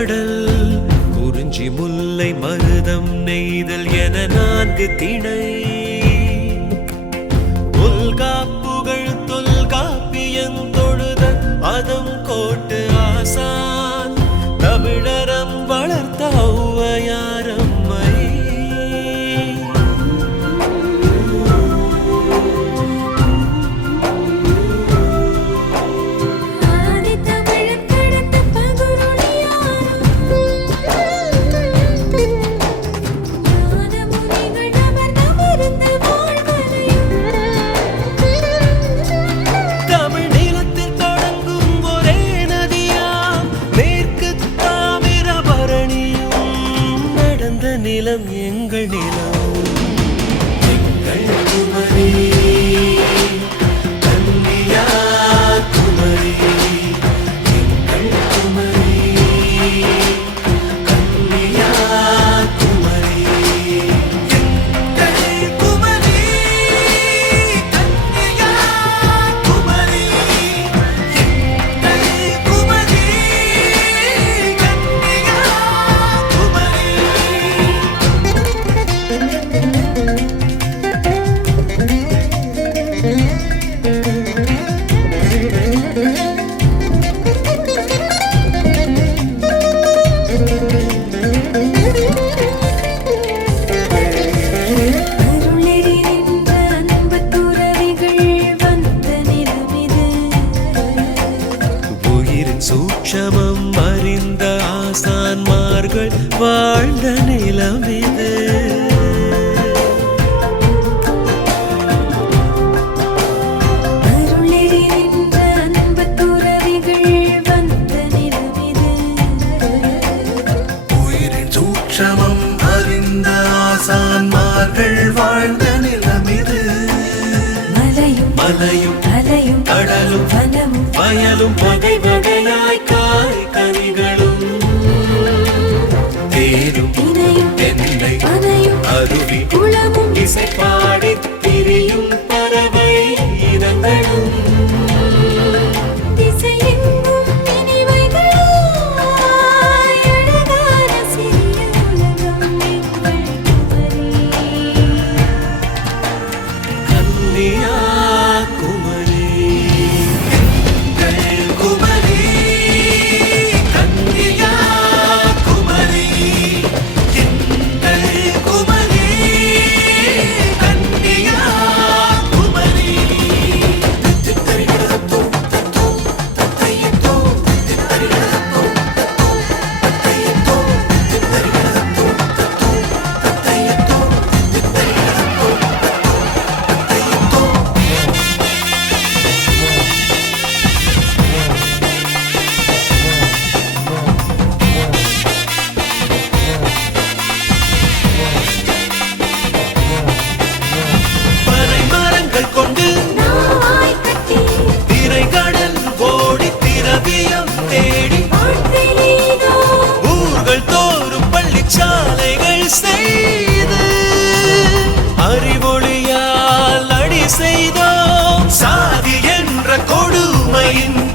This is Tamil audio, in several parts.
கடல் குறிஞ்சி முல்லை மருதம் நெய்தல் என நான்கு திணை. உள்காப்புகள் தொல்காப்பியந்தொழுத அதம் எங்கள் நிலம். எங்கள் சமம் அறிந்த ஆசான்மார்கள் வாழ்ந்த நிலமிது. மலையும் மலையும் அலையும் கடலும் வனமும் வயலும் வகை வகையாய் காய் கனிகளும். தேடி you know.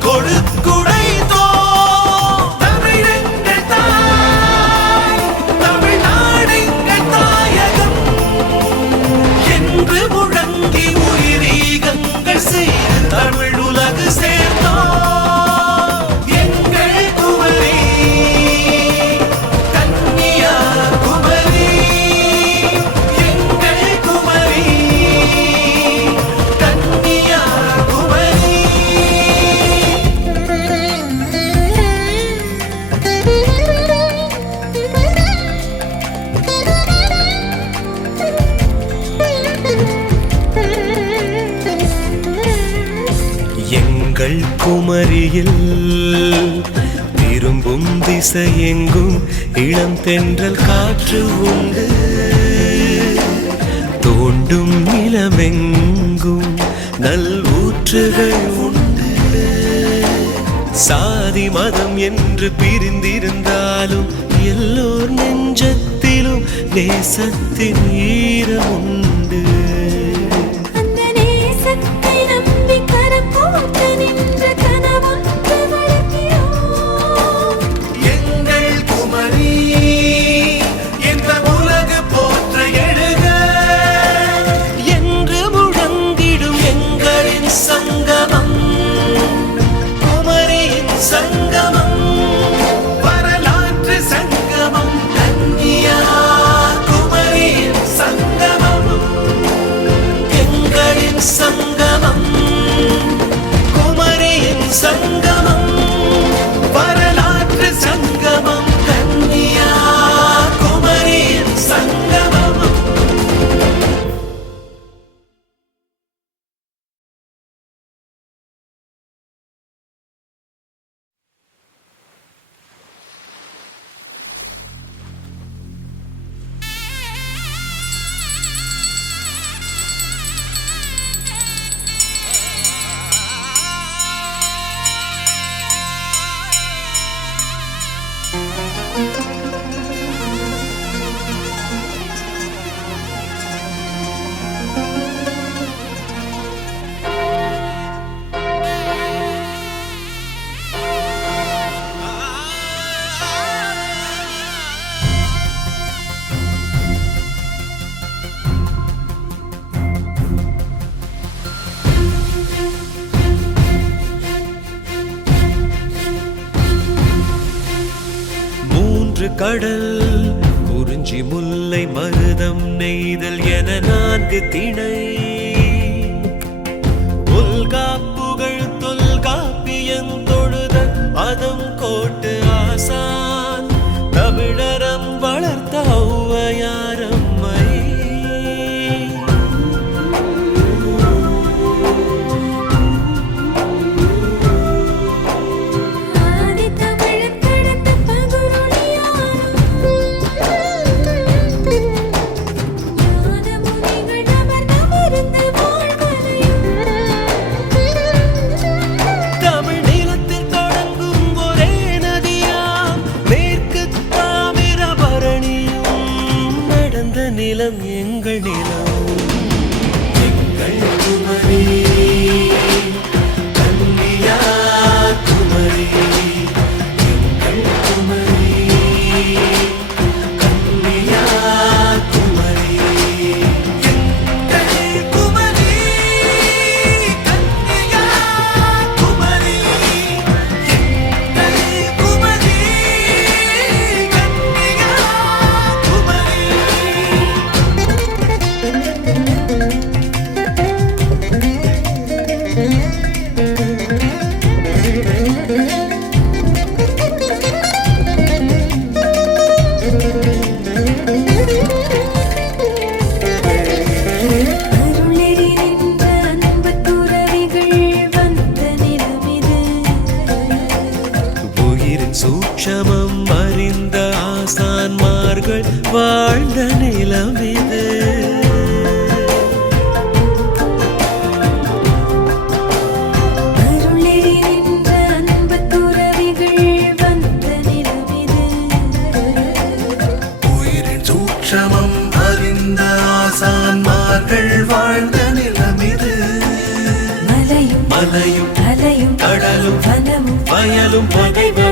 திரும்பும் திசை எங்கும் இளம் தென்றல் காற்று உண்டு. தோண்டும் நிலமெங்கும் நல் ஊற்றுகள் உண்டு. சாதி மதம் என்று பிரிந்திருந்தாலும் எல்லோர் நெஞ்சத்திலும் நேசத்தின் ஈரம் உண்டு மூன்று கடல் குறிஞ்சி முல்லை மருதம் நெய்தல் என நான்கு திணை. உல்கா புகழ் தொல்காப்பியந்தொழுத அதம் கோட்டு நிலம் எங்கள் நிலம். மலையும் கடலும் வனமும் வயலும் பகைவர்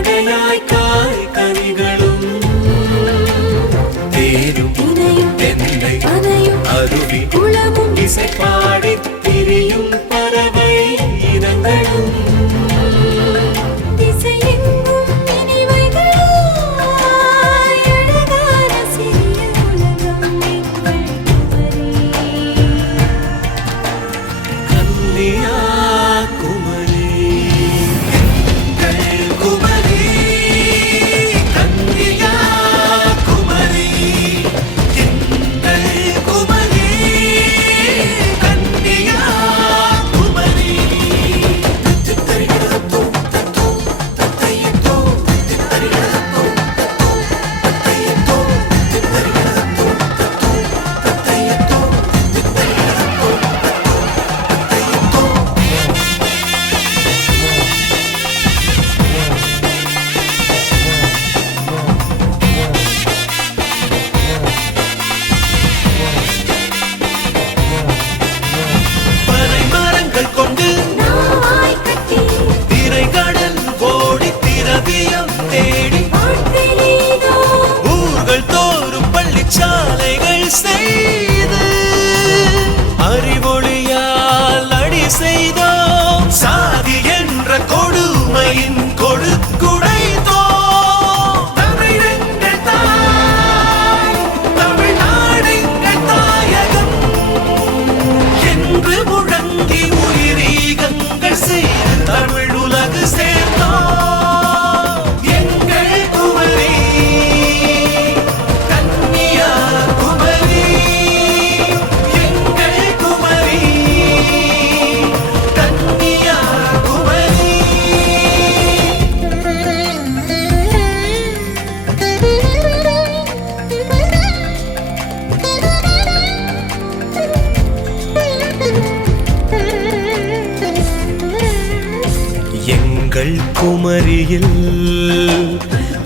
எங்கள் குமரியில்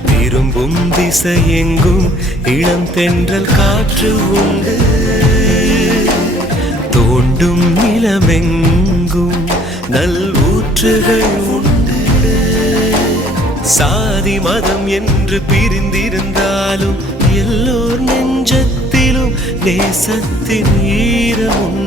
திரும்பும் திசை எங்கும் இளம் தென்றல் காற்று உண்டு. தோண்டும் நிலமெங்கும் நல் ஊற்றுகள் உண்டு. சாதி மதம் என்று பிரிந்திருந்தாலும் எல்லோர் நெஞ்சத்திலும் நேசத்தின் ஈரம் உண்டு